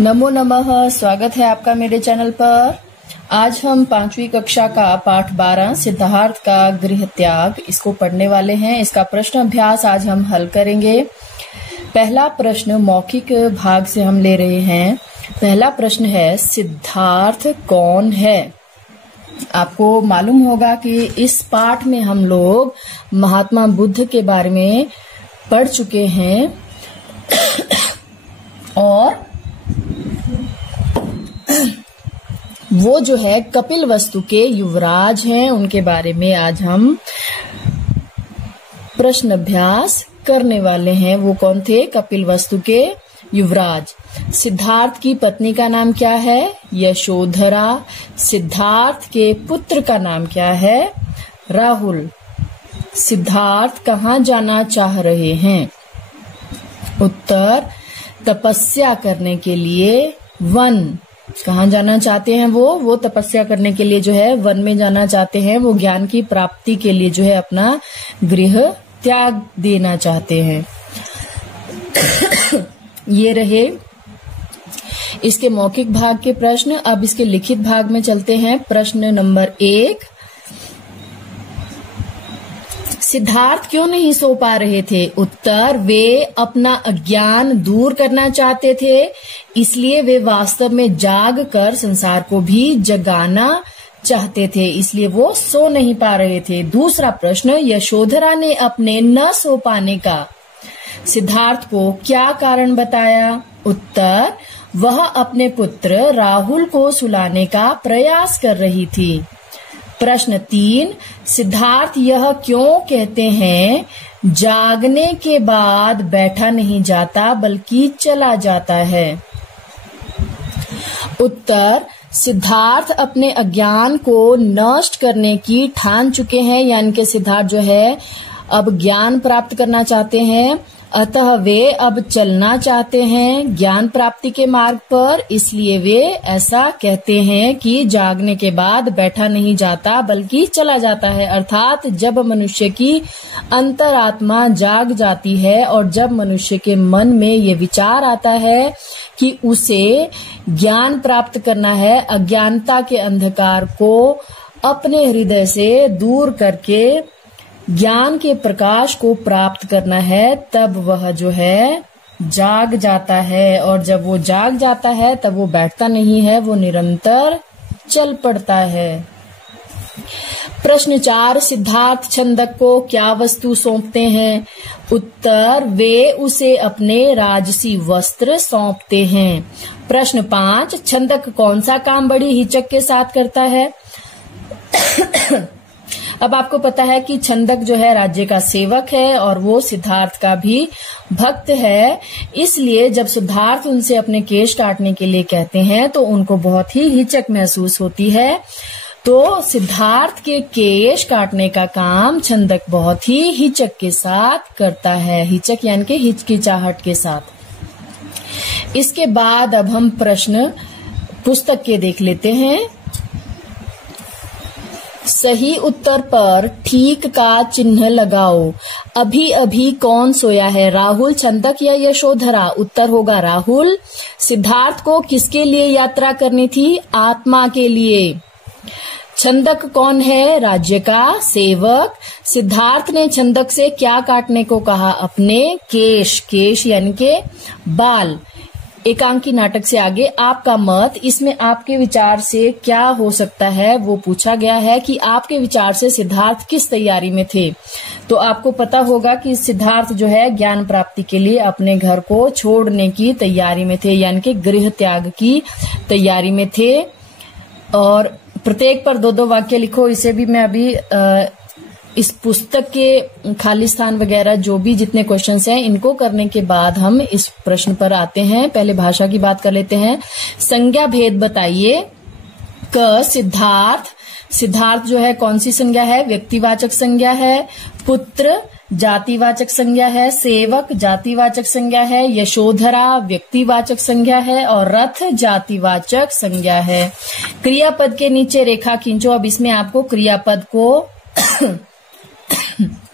नमो नमः। स्वागत है आपका मेरे चैनल पर। आज हम 5वीं कक्षा का पाठ 12 सिद्धार्थ का गृह त्याग इसको पढ़ने वाले हैं। इसका प्रश्न अभ्यास आज हम हल करेंगे। पहला प्रश्न मौखिक भाग से हम ले रहे हैं। पहला प्रश्न है, सिद्धार्थ कौन है? आपको मालूम होगा कि इस पाठ में हम लोग महात्मा बुद्ध के बारे में पढ़ चुके हैं और वो जो है कपिलवस्तु के युवराज हैं। उनके बारे में आज हम प्रश्न अभ्यास करने वाले हैं। वो कौन थे? कपिलवस्तु के युवराज। सिद्धार्थ की पत्नी का नाम क्या है? यशोधरा। सिद्धार्थ के पुत्र का नाम क्या है? राहुल। सिद्धार्थ कहाँ जाना चाह रहे हैं? उत्तर, तपस्या करने के लिए वन। कहाँ जाना चाहते हैं वो तपस्या करने के लिए जो है वन में जाना चाहते हैं। वो ज्ञान की प्राप्ति के लिए जो है अपना गृह त्याग देना चाहते हैं। ये रहे इसके मौखिक भाग के प्रश्न। अब इसके लिखित भाग में चलते हैं। प्रश्न नंबर 1, सिद्धार्थ क्यों नहीं सो पा रहे थे? उत्तर, वे अपना अज्ञान दूर करना चाहते थे, इसलिए वे वास्तव में जाग कर संसार को भी जगाना चाहते थे, इसलिए वो सो नहीं पा रहे थे। दूसरा प्रश्न, यशोधरा ने अपने न सो पाने का सिद्धार्थ को क्या कारण बताया? उत्तर, वह अपने पुत्र राहुल को सुलाने का प्रयास कर रही थी। प्रश्न 3, सिद्धार्थ यह क्यों कहते हैं जागने के बाद बैठा नहीं जाता बल्कि चला जाता है? उत्तर, सिद्धार्थ अपने अज्ञान को नष्ट करने की ठान चुके हैं, यानी कि सिद्धार्थ जो है अब ज्ञान प्राप्त करना चाहते हैं, अतः वे अब चलना चाहते हैं ज्ञान प्राप्ति के मार्ग पर, इसलिए वे ऐसा कहते हैं कि जागने के बाद बैठा नहीं जाता बल्कि चला जाता है। अर्थात जब मनुष्य की अंतरात्मा जाग जाती है और जब मनुष्य के मन में ये विचार आता है कि उसे ज्ञान प्राप्त करना है, अज्ञानता के अंधकार को अपने हृदय से दूर करके ज्ञान के प्रकाश को प्राप्त करना है, तब वह जो है जाग जाता है। और जब वो जाग जाता है तब वो बैठता नहीं है, वो निरंतर चल पड़ता है। प्रश्न 4, सिद्धार्थ छंदक को क्या वस्तु सौंपते हैं? उत्तर, वे उसे अपने राजसी वस्त्र सौंपते हैं। प्रश्न 5, छंदक कौन सा काम बड़ी हिचक के साथ करता है? अब आपको पता है कि छंदक जो है राज्य का सेवक है और वो सिद्धार्थ का भी भक्त है, इसलिए जब सिद्धार्थ उनसे अपने केश काटने के लिए कहते हैं तो उनको बहुत ही हिचक महसूस होती है। तो सिद्धार्थ के केश काटने का काम छंदक बहुत ही हिचक के साथ करता है। हिचक यानी कि हिचकिचाहट के साथ। इसके बाद अब हम प्रश्न पुस्तक के देख लेते हैं। सही उत्तर पर ठीक का चिन्ह लगाओ। अभी अभी कौन सोया है, राहुल, छंदक या यशोधरा? उत्तर होगा राहुल। सिद्धार्थ को किसके लिए यात्रा करनी थी? आत्मा के लिए। छंदक कौन है? राज्य का सेवक। सिद्धार्थ ने छंदक से क्या काटने को कहा? अपने केश। केश यानी के बाल। एकांकी नाटक से आगे आपका मत, इसमें आपके विचार से क्या हो सकता है वो पूछा गया है कि आपके विचार से सिद्धार्थ किस तैयारी में थे। तो आपको पता होगा कि सिद्धार्थ जो है ज्ञान प्राप्ति के लिए अपने घर को छोड़ने की तैयारी में थे, यानी कि गृह त्याग की तैयारी में थे। और प्रत्येक पर 2-2 वाक्य लिखो। इसे भी मैं अभी इस पुस्तक के खाली स्थान वगैरह जो भी जितने क्वेश्चंस हैं इनको करने के बाद हम इस प्रश्न पर आते हैं। पहले भाषा की बात कर लेते हैं। संज्ञा भेद बताइए। क, सिद्धार्थ। सिद्धार्थ जो है कौन सी संज्ञा है? व्यक्तिवाचक संज्ञा है। पुत्र जातिवाचक संज्ञा है। सेवक जातिवाचक संज्ञा है। यशोधरा व्यक्तिवाचक संज्ञा है और रथ जातिवाचक संज्ञा है। क्रियापद के नीचे रेखा खींचो। अब इसमें आपको क्रियापद को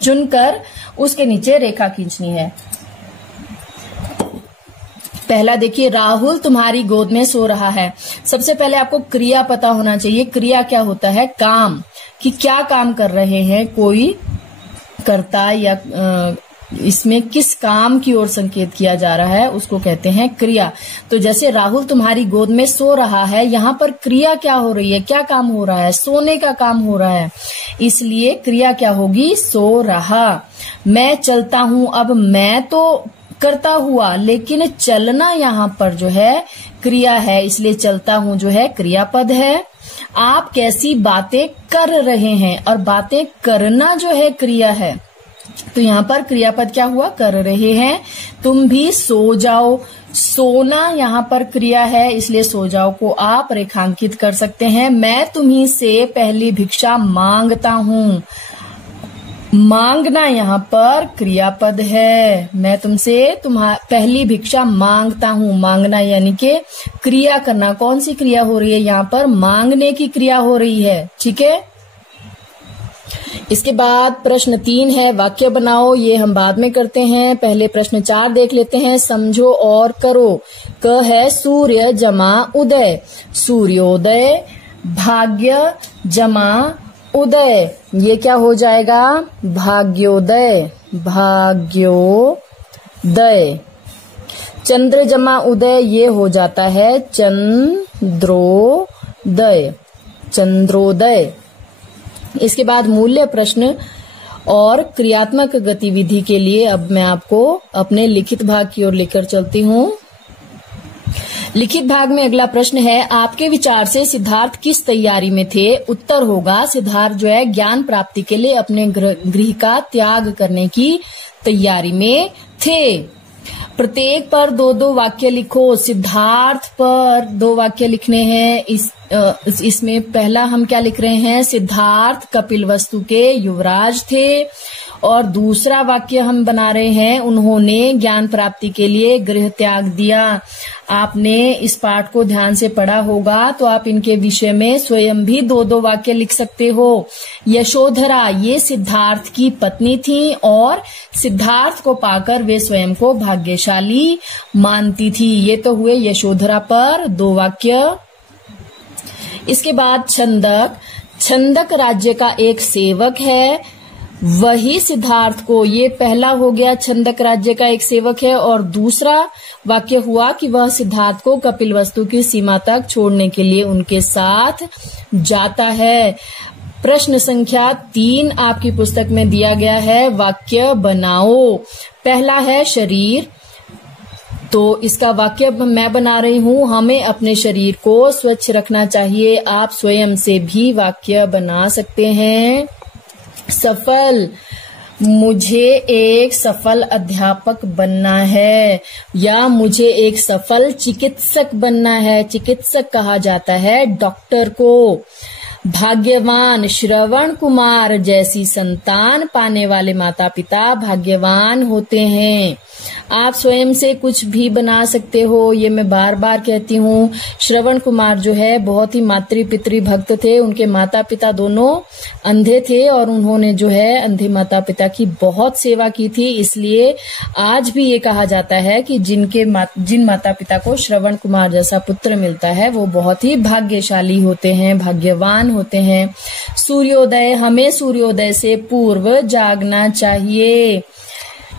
चुनकर उसके नीचे रेखा खींचनी है। पहला देखिए, राहुल तुम्हारी गोद में सो रहा है। सबसे पहले आपको क्रिया पता होना चाहिए। क्रिया क्या होता है? काम, कि क्या काम कर रहे हैं, कोई कर्ता या इसमें किस काम की ओर संकेत किया जा रहा है उसको कहते हैं क्रिया। तो जैसे राहुल तुम्हारी गोद में सो रहा है, यहाँ पर क्रिया क्या हो रही है, क्या काम हो रहा है? सोने का काम हो रहा है, इसलिए क्रिया क्या होगी? सो रहा। मैं चलता हूं, अब मैं तो करता हुआ, लेकिन चलना यहाँ पर जो है क्रिया है, इसलिए चलता हूं जो है क्रियापद है। आप कैसी बातें कर रहे हैं, और बातें करना जो है क्रिया है, तो यहाँ पर क्रियापद क्या हुआ? कर रहे हैं। तुम भी सो जाओ, सोना यहाँ पर क्रिया है, इसलिए सो जाओ को आप रेखांकित कर सकते हैं। मैं तुम्ही से पहली भिक्षा मांगता हूँ, मांगना यहाँ पर क्रियापद है। मैं तुमसे पहली भिक्षा मांगता हूँ, मांगना यानी कि क्रिया करना। कौन सी क्रिया हो रही है यहाँ पर? मांगने की क्रिया हो रही है, ठीक है। इसके बाद प्रश्न 3 है, वाक्य बनाओ। ये हम बाद में करते हैं, पहले प्रश्न 4 देख लेते हैं। समझो और करो। क है सूर्य जमा उदय, सूर्योदय भाग्य जमा उदय, ये क्या हो जाएगा? भाग्योदय, भाग्योदय। चंद्र जमा उदय, ये हो जाता है चंद्रोदय, चंद्रोदय। इसके बाद मूल्य प्रश्न और क्रियात्मक गतिविधि के लिए अब मैं आपको अपने लिखित भाग की ओर लेकर चलती हूँ। लिखित भाग में अगला प्रश्न है, आपके विचार से सिद्धार्थ किस तैयारी में थे? उत्तर होगा, सिद्धार्थ जो है ज्ञान प्राप्ति के लिए अपने गृह का त्याग करने की तैयारी में थे। प्रत्येक पर 2-2 वाक्य लिखो। सिद्धार्थ पर 2 वाक्य लिखने हैं। इसमें पहला हम क्या लिख रहे हैं? सिद्धार्थ कपिलवस्तु के युवराज थे, और दूसरा वाक्य हम बना रहे हैं, उन्होंने ज्ञान प्राप्ति के लिए गृह त्याग दिया। आपने इस पाठ को ध्यान से पढ़ा होगा, तो आप इनके विषय में स्वयं भी 2-2 वाक्य लिख सकते हो। यशोधरा ये सिद्धार्थ की पत्नी थी, और सिद्धार्थ को पाकर वे स्वयं को भाग्यशाली मानती थी। ये तो हुए यशोधरा पर 2 वाक्य। इसके बाद छंदक, छंदक राज्य का एक सेवक है, वही सिद्धार्थ को, ये पहला हो गया, छंदक राज्य का एक सेवक है, और दूसरा वाक्य हुआ कि वह सिद्धार्थ को कपिलवस्तु की सीमा तक छोड़ने के लिए उनके साथ जाता है। प्रश्न संख्या 3 आपकी पुस्तक में दिया गया है, वाक्य बनाओ। पहला है शरीर, तो इसका वाक्य मैं बना रही हूँ, हमें अपने शरीर को स्वच्छ रखना चाहिए। आप स्वयं से भी वाक्य बना सकते हैं। सफल, मुझे एक सफल अध्यापक बनना है, या मुझे एक सफल चिकित्सक बनना है। चिकित्सक कहा जाता है डॉक्टर को। भाग्यवान, श्रवण कुमार जैसी संतान पाने वाले माता पिता भाग्यवान होते हैं। आप स्वयं से कुछ भी बना सकते हो, ये मैं बार बार कहती हूँ। श्रवण कुमार जो है बहुत ही मातृ पितृ भक्त थे, उनके माता पिता दोनों अंधे थे, और उन्होंने जो है अंधे माता पिता की बहुत सेवा की थी। इसलिए आज भी ये कहा जाता है कि जिन माता पिता को श्रवण कुमार जैसा पुत्र मिलता है वो बहुत ही भाग्यशाली होते हैं, भाग्यवान होते हैं। सूर्योदय, हमें सूर्योदय से पूर्व जागना चाहिए,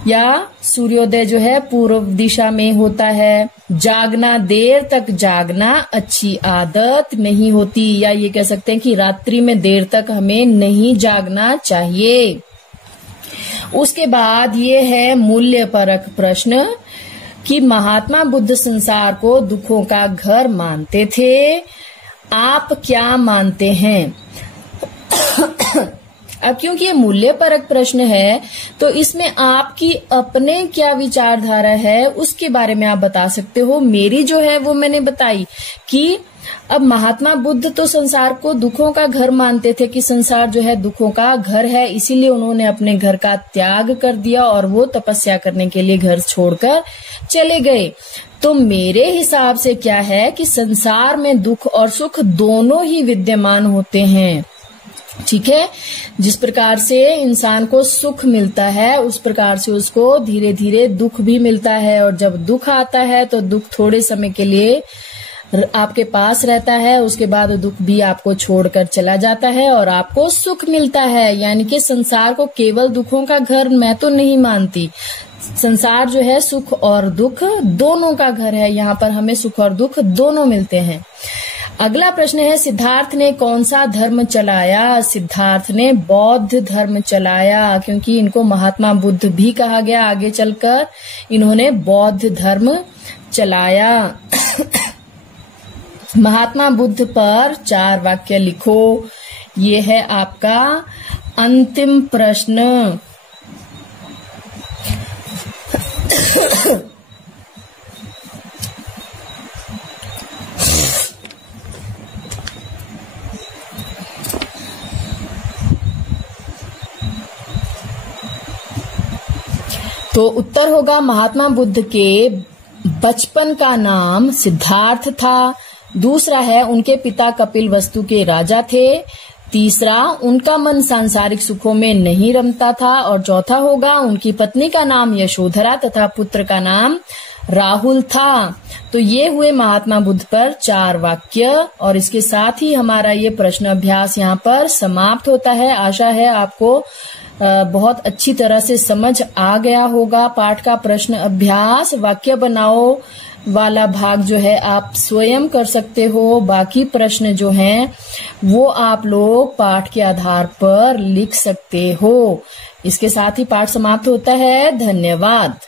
या सूर्योदय जो है पूर्व दिशा में होता है। जागना, देर तक जागना अच्छी आदत नहीं होती, या ये कह सकते हैं कि रात्रि में देर तक हमें नहीं जागना चाहिए। उसके बाद ये है मूल्यपरक प्रश्न कि महात्मा बुद्ध संसार को दुखों का घर मानते थे, आप क्या मानते हैं? अब क्योंकि ये मूल्यपरक प्रश्न है, तो इसमें आपकी अपने क्या विचारधारा है उसके बारे में आप बता सकते हो। मेरी जो है वो मैंने बताई कि अब महात्मा बुद्ध तो संसार को दुखों का घर मानते थे, कि संसार जो है दुखों का घर है, इसीलिए उन्होंने अपने घर का त्याग कर दिया और वो तपस्या करने के लिए घर छोड़कर चले गए। तो मेरे हिसाब से क्या है कि संसार में दुख और सुख दोनों ही विद्यमान होते हैं, ठीक है। जिस प्रकार से इंसान को सुख मिलता है उस प्रकार से उसको धीरे धीरे दुख भी मिलता है, और जब दुख आता है तो दुख थोड़े समय के लिए आपके पास रहता है, उसके बाद दुख भी आपको छोड़कर चला जाता है और आपको सुख मिलता है। यानी कि संसार को केवल दुखों का घर मैं तो नहीं मानती, संसार जो है सुख और दुख दोनों का घर है। यहाँ पर हमें सुख और दुख दोनों मिलते हैं। अगला प्रश्न है, सिद्धार्थ ने कौन सा धर्म चलाया? सिद्धार्थ ने बौद्ध धर्म चलाया, क्योंकि इनको महात्मा बुद्ध भी कहा गया। आगे चलकर इन्होंने बौद्ध धर्म चलाया। महात्मा बुद्ध पर 4 वाक्य लिखो। ये है आपका अंतिम प्रश्न। तो उत्तर होगा महात्मा बुद्ध के बचपन का नाम सिद्धार्थ था। दूसरा है उनके पिता कपिल वस्तु के राजा थे। तीसरा उनका मन सांसारिक सुखों में नहीं रमता था। और चौथा होगा उनकी पत्नी का नाम यशोधरा तथा पुत्र का नाम राहुल था। तो ये हुए महात्मा बुद्ध पर 4 वाक्य, और इसके साथ ही हमारा ये प्रश्न अभ्यास यहाँ पर समाप्त होता है। आशा है आपको बहुत अच्छी तरह से समझ आ गया होगा। पाठ का प्रश्न अभ्यास वाक्य बनाओ वाला भाग जो है आप स्वयं कर सकते हो। बाकी प्रश्न जो हैं वो आप लोग पाठ के आधार पर लिख सकते हो। इसके साथ ही पाठ समाप्त होता है। धन्यवाद।